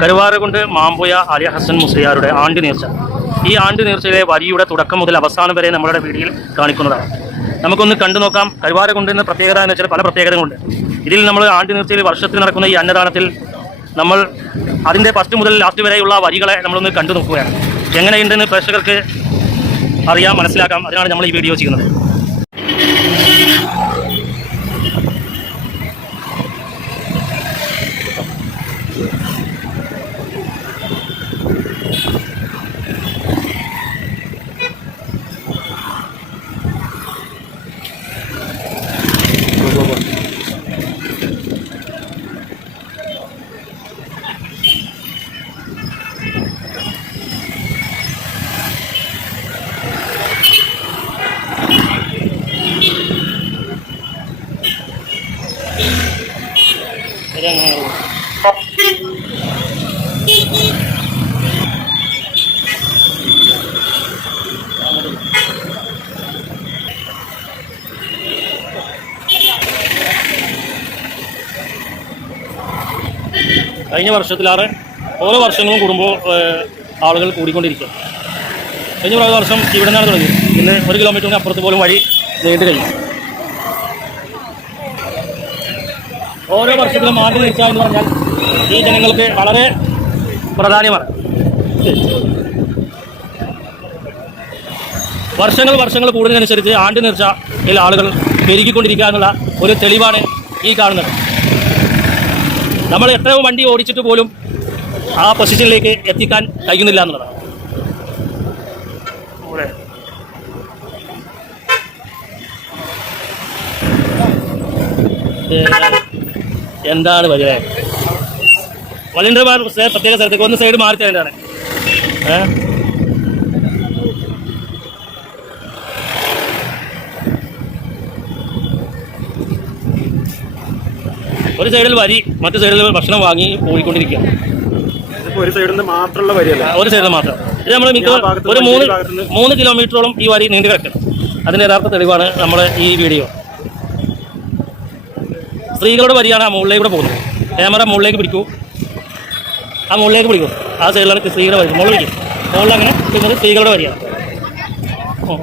കരുവാരകുണ്ട് മാമ്പുയ അലി ഹസൻ മുസ്ലിയാരുടെ ആണ്ട് നേർച്ച ഈ ആണ്ട് നേർച്ചയിലെ വരിയുടെ തുടക്കം മുതൽ അവസാനം വരെ നമ്മളുടെ വീഡിയോയിൽ കാണിക്കുന്നതാണ്. നമുക്കൊന്ന് കണ്ടു നോക്കാം. കരുവാരകുണ്ട് എന്ന പ്രത്യേകത എന്ന് വെച്ചാൽ പല പ്രത്യേകതകളുണ്ട്. ഇതിൽ നമ്മൾ ആണ്ട് നേർച്ചയിൽ വർഷത്തിൽ നടക്കുന്ന ഈ അന്നദാനത്തിൽ നമ്മൾ അതിന്റെ ഫസ്റ്റ് മുതൽ ലാസ്റ്റ് വരെയുള്ള വരികളെ നമ്മളൊന്ന് കണ്ടു നോക്കുകയാണ്. എങ്ങനെയുണ്ടെന്ന് പ്രേക്ഷകർക്ക് അറിയാം മനസ്സിലാക്കാം. അതിനാണ് നമ്മൾ ഈ വീഡിയോ ചെയ്യുന്നത്. കഴിഞ്ഞ വർഷത്തിലാറ് ഓരോ വർഷങ്ങളും കൂടുമ്പോൾ ആളുകൾ കൂടിക്കൊണ്ടിരിക്കുക കഴിഞ്ഞ പ്രായ വർഷം ഇവിടെ നിന്നാണ് തുടങ്ങിയത്. ഇന്ന് ഒരു കിലോമീറ്ററിന് അപ്പുറത്ത് പോലും വഴി നീണ്ടു കഴിഞ്ഞു. ഓരോ വർഷത്തിലും മാറ്റി നിൽക്കുക എന്ന് പറഞ്ഞാൽ ഈ ജനങ്ങൾക്ക് വളരെ പ്രധാനമാണ് വർഷങ്ങൾ വർഷങ്ങൾ കൂടുന്നതിനനുസരിച്ച് ആണ്ട് നിർച്ചയിൽ ആളുകൾ പെരുകിക്കൊണ്ടിരിക്കുക എന്നുള്ള ഒരു തെളിവാണ് ഈ കാണുന്നത്. നമ്മൾ എത്ര വണ്ടി ഓടിച്ചിട്ട് പോലും ആ പൊസിഷനിലേക്ക് എത്തിക്കാൻ കഴിയുന്നില്ല എന്നുള്ളതാണ്. എന്താണ് വരിക? വലിയ പ്രത്യേക സ്ഥലത്തേക്ക് ഒന്ന് സൈഡ് മാറി തരേണ്ടതാണ്. ഏഹ് ഒരു സൈഡിൽ വരി മറ്റു സൈഡിൽ ഭക്ഷണം വാങ്ങി പോയിക്കൊണ്ടിരിക്കുക ഒരു സൈഡിൽ നിന്ന് മാത്രമുള്ള വരിയല്ല? ഒരു സൈഡിൽ മാത്രം. ഇത് നമ്മൾ മിക്ക ഒരു മൂന്ന് മൂന്ന് കിലോമീറ്ററോളം ഈ വരി നീണ്ടു കിടക്കണം അതിന്റെ യഥാർത്ഥ തെളിവാണ് നമ്മുടെ ഈ വീഡിയോ. സ്ത്രീകളുടെ വരിയാണ് ആ മുകളിലേക്ക് കൂടെ പോകുന്നത്. ക്യാമറ മുകളിലേക്ക് പിടിക്കൂ. ആ മുകളിലേക്ക് പിടിക്കൂ. ആ സൈഡിലാണ് സ്ത്രീകളുടെ വരി. മുകളിൽ പിടിക്കും മുകളിൽ അങ്ങനെ സ്ത്രീകളുടെ വരിയാണ്. ഓ.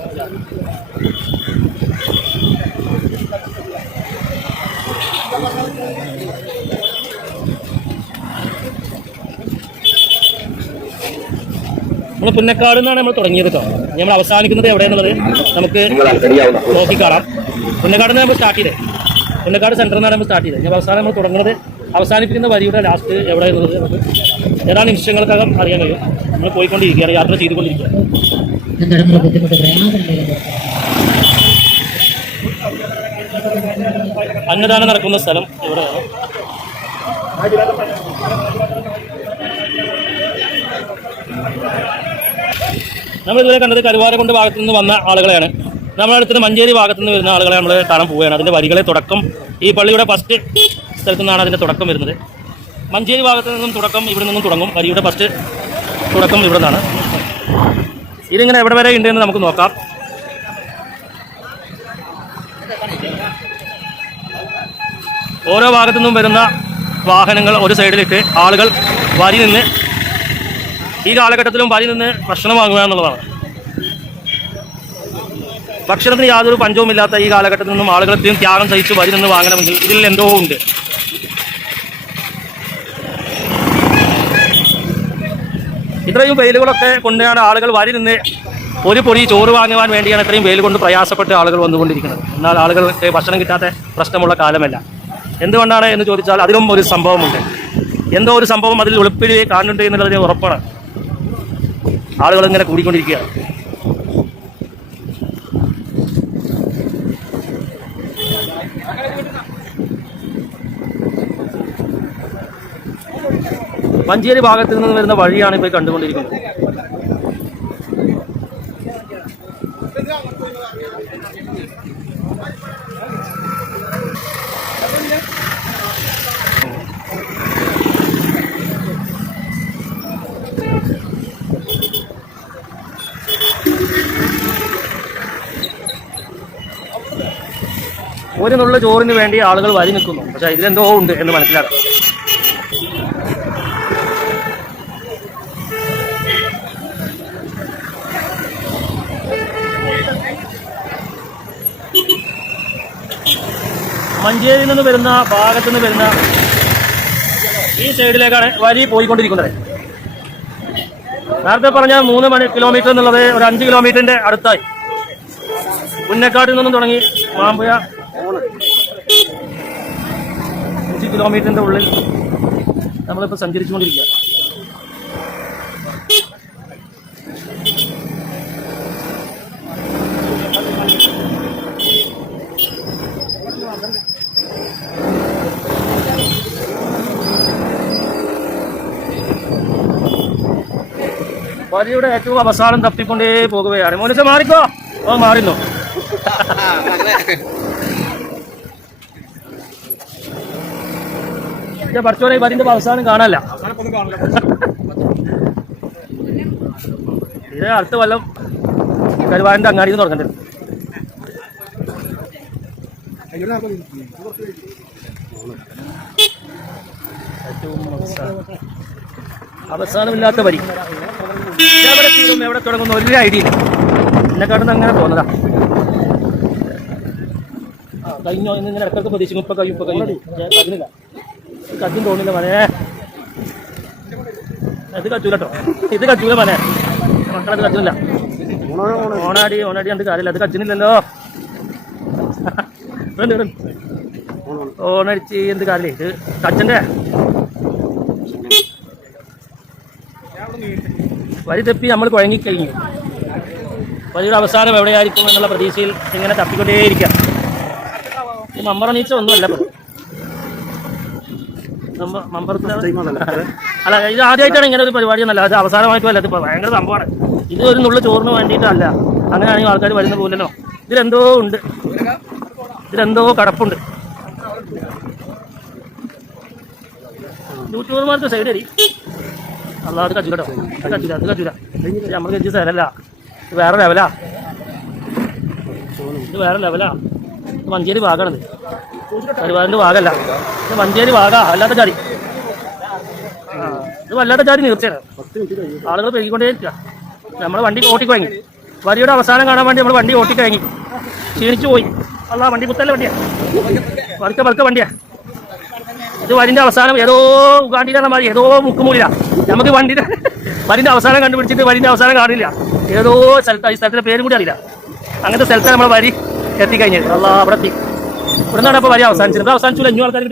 നമ്മൾ പുന്നക്കാട് നിന്നാണ് നമ്മൾ തുടങ്ങിയത് കേട്ടോ. നമ്മൾ അവസാനിക്കുന്നത് എവിടെയെന്നുള്ളത് നമുക്ക് നോക്കിക്കാണാം പുന്നക്കാട് നിന്ന് നമ്മൾ സ്റ്റാർട്ട് ചെയ്തേ. പുന്നക്കാട് സെന്ററിൽ നിന്നാണ് നമ്മൾ സ്റ്റാർട്ട് ചെയ്തത് അവസാനം നമ്മൾ തുടങ്ങുന്നത് അവസാനിപ്പിക്കുന്ന വരിയുടെ ലാസ്റ്റ് എവിടെ എന്നുള്ളത് നമുക്ക് ഏതാണ് നിമിഷങ്ങൾക്കകം അറിയാൻ കഴിയും. നമ്മൾ പോയിക്കൊണ്ടിരിക്കുകയാണ് യാത്ര ചെയ്തുകൊണ്ടിരിക്കുക അന്നദാനം നടക്കുന്ന സ്ഥലം ഇവിടെയാണ്. നമ്മൾ ഇതുവരെ കണ്ടത് കരുവാരക്കുണ്ട് ഭാഗത്തു നിന്ന് വന്ന ആളുകളെയാണ്. നമ്മുടെ അടുത്ത് മഞ്ചേരി ഭാഗത്തു നിന്ന് വരുന്ന ആളുകളെ നമ്മൾ കാണാൻ പോവുകയാണ്. അതിന്റെ വരികളെ തുടക്കം ഈ പള്ളിയുടെ ഫസ്റ്റ് സ്ഥലത്തു നിന്നാണ് അതിന്റെ തുടക്കം വരുന്നത്. മഞ്ചേരി ഭാഗത്തു നിന്നും തുടക്കം ഇവിടെ നിന്നും തുടങ്ങും. വരിയുടെ ഫസ്റ്റ് തുടക്കം ഇവിടെ നിന്നാണ് ഇതിങ്ങനെ എവിടെ വരെ ഉണ്ട് എന്ന് നമുക്ക് നോക്കാം. ഓരോ ഭാഗത്തു നിന്നും വരുന്ന വാഹനങ്ങൾ ഒരു സൈഡിലിട്ട് ആളുകൾ വരി നിന്ന് ഈ കാലഘട്ടത്തിലും വരി നിന്ന് ഭക്ഷണം വാങ്ങുക എന്നുള്ളതാണ്. ഭക്ഷണത്തിന് യാതൊരു പഞ്ചവുമില്ലാത്ത ഈ കാലഘട്ടത്തിൽ നിന്നും ആളുകൾ ഇത്രയും ത്യാഗം സഹിച്ച് വരി നിന്ന് വാങ്ങണമെങ്കിൽ ഇതിൽ എന്തോ ഉണ്ട്. ഇത്രയും വെയിലുകളൊക്കെ കൊണ്ടാണ് ആളുകൾ വരി നിന്ന് ഒരു പൊടി ചോറ് വാങ്ങുവാൻ വേണ്ടിയാണ് ഇത്രയും വെയിൽ കൊണ്ട് പ്രയാസപ്പെട്ട് ആളുകൾ വന്നുകൊണ്ടിരിക്കുന്നത്. എന്നാൽ ആളുകൾക്ക് ഭക്ഷണം കിട്ടാത്ത പ്രശ്നമുള്ള കാലമല്ല. എന്തുകൊണ്ടാണ് എന്ന് ചോദിച്ചാൽ അതിലും ഒരു സംഭവമുണ്ട്. എന്തോ ഒരു സംഭവം അതിൽ വെളുപ്പിൽ കാണുന്നുണ്ട് എന്നുള്ളതിന് ഉറപ്പാണ്. ആളുകൾ ഇങ്ങനെ കൂടിക്കൊണ്ടിരിക്കുകയാണ് മഞ്ചേരി ഭാഗത്ത് നിന്ന് വരുന്ന വഴിയാണ് ഇപ്പോൾ കണ്ടുകൊണ്ടിരിക്കുന്നത്. ഒരു നുള്ള ചോറിന് വേണ്ടി ആളുകൾ വരി നിൽക്കുന്നു. പക്ഷേ ഇതിലെന്തോ ഉണ്ട് എന്ന് മനസ്സിലാക്കാം. മഞ്ചേരിയിൽ നിന്ന് വരുന്ന ഭാഗത്തു നിന്ന് വരുന്ന ഈ സൈഡിലേക്കാണ് വരി പോയിക്കൊണ്ടിരിക്കുന്നത്. നേരത്തെ പറഞ്ഞ മൂന്ന് മണി കിലോമീറ്റർ എന്നുള്ളത് ഒരു അഞ്ച് കിലോമീറ്ററിന്റെ അടുത്തായി. പുന്നക്കാട്ടിൽ നിന്നും തുടങ്ങി മാമ്പുഴ അഞ്ച് കിലോമീറ്ററിന്റെ ഉള്ളിൽ നമ്മളിപ്പോൾ സഞ്ചരിച്ചുകൊണ്ടിരിക്കുക വരിയുടെ ഏറ്റവും അവസാനം തപ്പിക്കൊണ്ടേ പോകുകയാണ്. മോനിച്ച മാറിക്കോ? ഓ മാറിന്നു. എന്റെ പഠിച്ചോനെ ഈ വരിന്റെ അവസാനം കാണാനല്ല. ഇത് അടുത്ത കൊല്ലം കരുവാരന്റെ അങ്ങാടിയിൽ നിന്ന് തുടങ്ങേണ്ടത് അവസാനമില്ലാത്ത വരി. എവിടെ തുടങ്ങുന്ന ഒരു ഐഡിയ ഇല്ല. എന്നെക്കാട്ടുന്ന അങ്ങനെ തോന്നതാ കഴിഞ്ഞോ ഇന്നിങ്ങനെ ഇടക്കൊക്കെ പ്രതീക്ഷിക്കും. ഇപ്പൊ കഴിയും ഇപ്പൊ കഴിയും. കത്തിയും തോന്നില്ല മനെ. ഇത് കച്ചൂല കേട്ടോ ഇത് കച്ചൂല മനെ. മക്കളത് കച്ചുന്നില്ല ഓണാടി ഓണാടി കണ്ട് കാര്യമില്ല. അത് കച്ചിനില്ലല്ലോ. ഓണടിച്ച് എന്ത് കാര്യമില്ല. ഇത് കച്ചന്റെ വരി തെപ്പി നമ്മൾ കുഴങ്ങിക്കഴിഞ്ഞു. വരിയുടെ അവസാനം എവിടെയായിരിക്കും എന്നുള്ള പ്രതീക്ഷയിൽ ഇങ്ങനെ തപ്പിക്കൊണ്ടേയിരിക്കാം ഈ മമ്പറ നീച്ച ഒന്നുമല്ല. അല്ല ഇത് ആദ്യമായിട്ടാണ് ഇങ്ങനെ ഒരു പരിപാടി എന്നല്ല അത് അവസാനമായിട്ടും അല്ല ഇതിപ്പോ ഭയങ്കര സംഭവമാണ്. ഇത് ഒരു നുള്ളു ചോറിന് വേണ്ടിയിട്ടല്ല. അങ്ങനെയാണെങ്കിൽ ആൾക്കാർ വരുന്ന പോലല്ലോ ഇതിലെന്തോ ഉണ്ട്. ഇതിലെന്തോ കടപ്പുണ്ട്. യൂട്യൂബർമാർക്ക് സൈഡ് അരി അല്ല അത് കച്ചൂല കേട്ടോ അത് കച്ചൂര അത് കച്ചൂര ഇത് നമ്മൾ കെട്ടിയ സ്ഥലമല്ല ഇത് വേറെ ലെവലാ ഇത് വേറെ ലെവലാ ഇത് മഞ്ചേരി ഭാഗമാണിത് പരിപാടിന്റെ ഭാഗമല്ല. ഇത് മഞ്ചേരി അല്ലാത്ത ജാതി. ഇത് വല്ലാത്ത ജാതി തീർച്ചയാണ് ആളുകൾ പെരുകിക്കൊണ്ടേ നമ്മളെ നമ്മൾ വണ്ടി ഓട്ടിക്ക് വാങ്ങി വരിയുടെ അവസാനം കാണാൻ വേണ്ടി നമ്മൾ വണ്ടി ഓട്ടിക്ക് വാങ്ങി ക്ഷീണിച്ചു പോയി. അല്ല വണ്ടി കുത്തല്ല വണ്ടിയാ. വറുക്ക വറുക്ക വണ്ടിയാ. ഇത് വരിന്റെ അവസാനം ഏതോ ഉഗാണ്ടിയിലാണ് മാറി ഏതോ മുക്കുമൂല നമുക്ക് വണ്ടിയുടെ വരിന്റെ അവസാനം കണ്ടുപിടിച്ചിട്ട് വരിന്റെ അവസാനം കാണില്ല. ഏതോ സ്ഥലത്ത് ഈ സ്ഥലത്തിന്റെ പേരും കൂടി അറിയില്ല. അങ്ങനത്തെ സ്ഥലത്താണ് നമ്മൾ വരി എത്തിക്കഴിഞ്ഞത്. അല്ല അവിടെ എത്തി. ഇവിടെ നിന്നാണ് അപ്പോൾ വരി അവസാനിച്ചത് ഇത് അവസാനിച്ചില്ല ഇനി ആൾക്കാർ